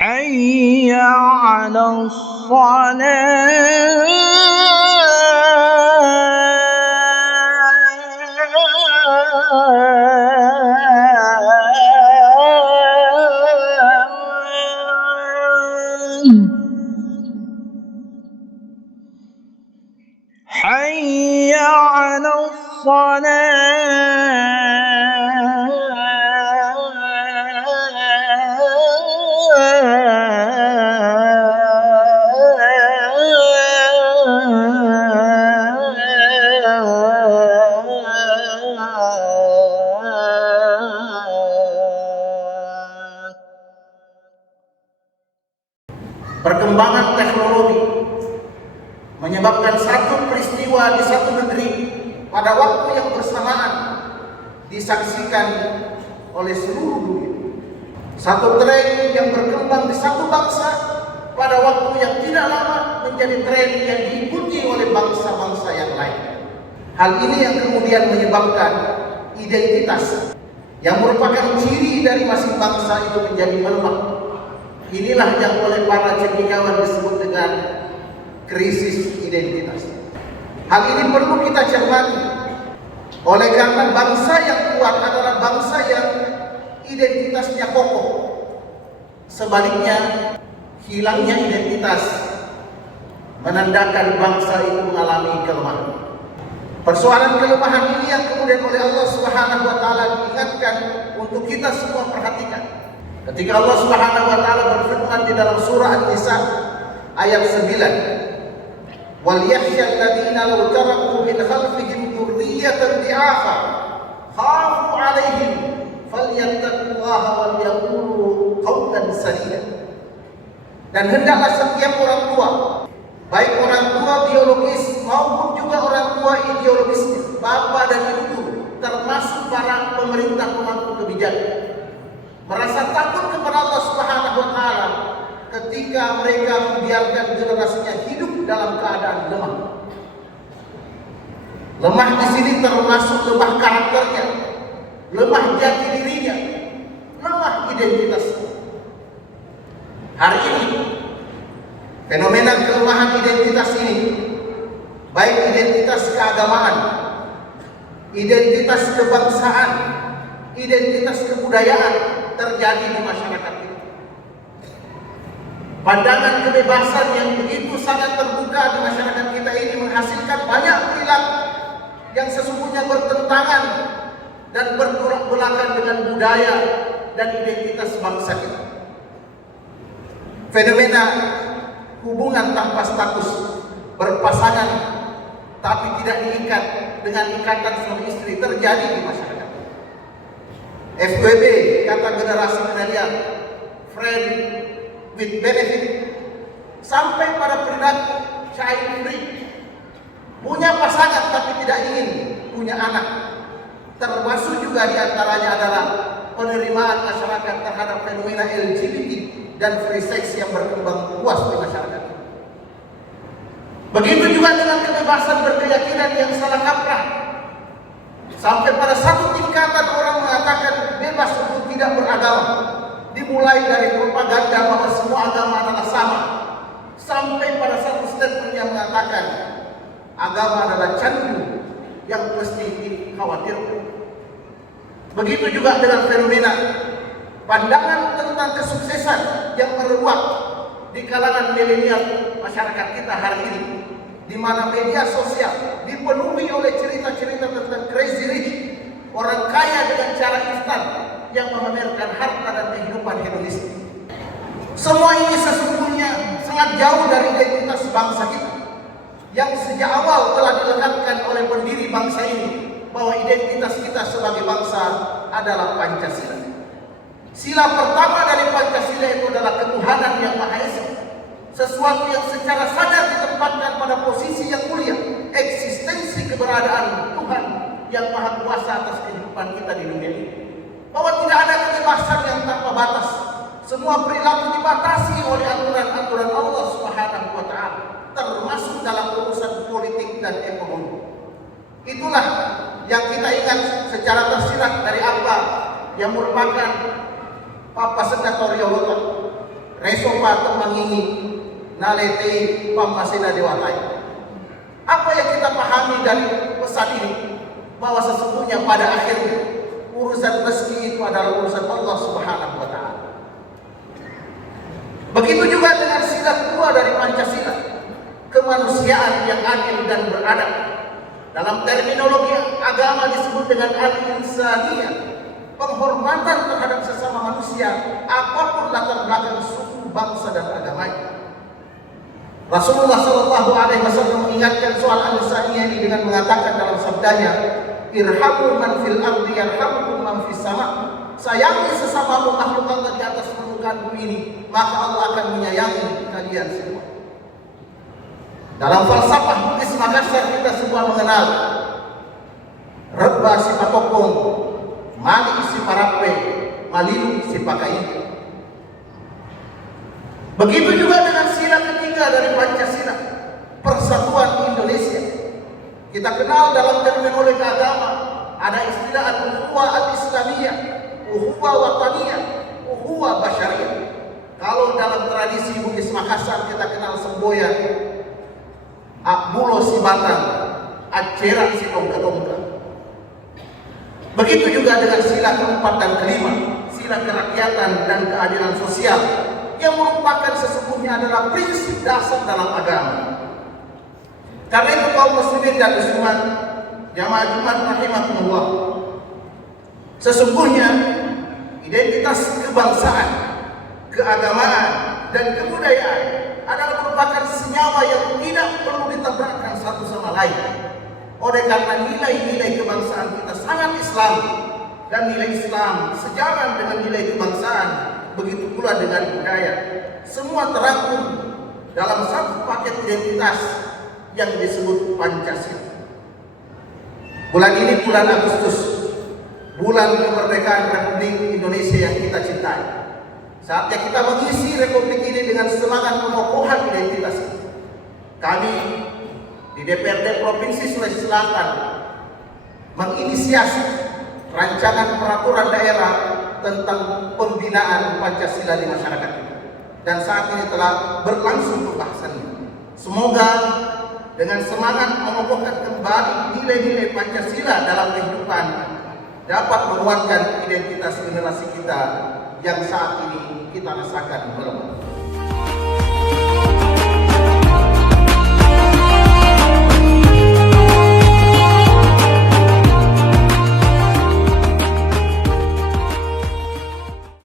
حي على الصلاة حي على Perkembangan teknologi menyebabkan satu peristiwa di satu negeri pada waktu yang bersamaan disaksikan oleh seluruh dunia. Satu tren yang berkembang di satu bangsa pada waktu yang tidak lama menjadi tren yang diikuti oleh bangsa-bangsa yang lain. Hal ini yang kemudian menyebabkan identitas yang merupakan ciri dari masing bangsa itu menjadi melemah. Inilah yang oleh para cendekiawan disebut dengan krisis identitas. Hal ini perlu kita cermati. Oleh karena bangsa yang kuat adalah bangsa yang identitasnya kokoh. Sebaliknya, hilangnya identitas menandakan bangsa itu mengalami kelemahan. Persoalan kelemahan ini yang kemudian oleh Allah Subhanahu wa taala diingatkan untuk kita semua perhatikan. Ketika Allah Subhanahu wa taala berfirman di dalam surah An-Nisa ayat 9, "Wal yakhsha alladziina law taraku min khalfihim dzurriyyatan dhi'afa khafu 'alaihim falyattaqullaha wal yaqulu qawlan sadida." Dan hendaklah setiap orang tua, baik orang tua biologis maupun juga orang tua ideologis, bapak dan ibu, termasuk para pemerintah pemangku kebijakan, merasa takut kepada Allah Subhanahu wa taala ketika mereka membiarkan generasinya hidup dalam keadaan lemah. Lemah di sini termasuk lemah karakternya, lemah jati dirinya, lemah identitasnya. Hari ini fenomena kelemahan identitas ini, baik identitas keagamaan, identitas kebangsaan, identitas kebudayaan terjadi di masyarakat kita. Pandangan kebebasan yang begitu sangat terbuka di masyarakat kita ini menghasilkan banyak perilaku yang sesungguhnya bertentangan dan bertolak belakang dengan budaya dan identitas bangsa kita. Fenomena hubungan tanpa status, berpasangan tapi tidak diikat dengan ikatan suami istri terjadi di masyarakat. FWB, kata generasi milenial, friend with benefit, sampai pada perilaku child free, punya pasangan tapi tidak ingin punya anak. Termasuk juga diantaranya adalah penerimaan masyarakat terhadap fenomena LGBT dan free sex yang berkembang luas di masyarakat. Begitu juga dengan kebebasan berkeyakinan yang salah kaprah. Sampai pada satu tingkatan orang mengatakan bebas untuk tidak beragama. Dimulai dari propaganda bahwa semua agama adalah sama. Sampai pada satu statement yang mengatakan agama adalah candu yang mesti dikhawatirkan. Begitu juga dengan fenomena pandangan tentang kesuksesan yang merebak di kalangan milenial masyarakat kita hari ini, di mana media sosial dipenuhi oleh cerita-cerita tentang crazy rich, orang kaya dengan cara instan yang memamerkan harta dan kehidupan hedonis. Semua ini sesungguhnya sangat jauh dari identitas bangsa kita yang sejak awal telah dilekatkan oleh pendiri bangsa ini bahwa identitas kita sebagai bangsa adalah Pancasila. Sila pertama dari Pancasila itu adalah ketuhanan yang Maha Esa. Sesuatu yang secara sadar ditempatkan pada posisi yang mulia, eksistensi keberadaan Tuhan yang Maha Kuasa atas kehidupan kita di dunia ini. Bahwa tidak ada kebebasan yang tanpa batas. Semua perilaku dibatasi oleh aturan-aturan Allah Subhanahu wa taala, termasuk dalam urusan politik dan ekonomi. Itulah yang kita ingat secara tersirat dari apa yang merupakan Papa Segatoriowoto resopa temangingi naletei pamasena dewatai. Apa yang kita pahami dari pesan ini? Bahwa sesungguhnya pada akhirnya urusan rezeki itu adalah urusan Allah Subhanahu wa Ta'ala. Begitu juga dengan sila kedua dari Pancasila, kemanusiaan yang adil dan beradab. Dalam terminologi agama disebut dengan al-insaniyah, penghormatan terhadap sesama manusia apapun latar belakang suku, bangsa dan agamanya. Rasulullah Shallallahu Alaihi Wasallam mengingatkan soal al-insaniyah ini dengan mengatakan dalam sabdanya, irhamu man fil ardi yarhamukum man fis sama. Sayangi sesama makhluk Allah di atas permukaan bumi ini, maka Allah akan menyayangi kalian semua. Dalam falsafah Bugis Makassar kita semua mengenal Rebba si patokong, Mali si parape, Malilu si pakai. Begitu juga dengan sila ketiga dari Pancasila, Persatuan Indonesia. Kita kenal dalam terminologi agama ada istilah al-ukhuwah al-islamiyah, ukhuwah wataniyah, ukhuwah basyariyah. Kalau dalam tradisi Bugis Makassar kita kenal semboyan, Akbulo si batang, Acera si tongka-tongka. Begitu juga dengan sila keempat dan kelima, sila kerakyatan dan keadilan sosial, yang merupakan sesungguhnya adalah prinsip dasar dalam agama. Karena itu kaum muslimin dan muslimat, jamaah Jumat rahimakumullah, sesungguhnya identitas kebangsaan, keagamaan dan kebudayaan adalah merupakan senyawa yang tidak perlu ditabrakkan satu sama lain. Oleh karena nilai-nilai kebangsaan kita sangat Islam, dan nilai Islam sejalan dengan nilai kebangsaan, begitu pula dengan budaya. Semua terangkum dalam satu paket identitas yang disebut Pancasila. Bulan ini bulan Agustus, bulan kemerdekaan Republik Indonesia yang kita cintai. Saatnya kita mengisi republik ini dengan semangat pengokohan identitas. Kami di DPRD Provinsi Sulawesi Selatan menginisiasi rancangan peraturan daerah tentang pembinaan Pancasila di masyarakat kita. Dan saat ini telah berlangsung pembahasannya. Semoga dengan semangat mengokohkan kembali nilai-nilai Pancasila dalam kehidupan dapat menguatkan identitas generasi kita yang saat ini kita rasakan melemah.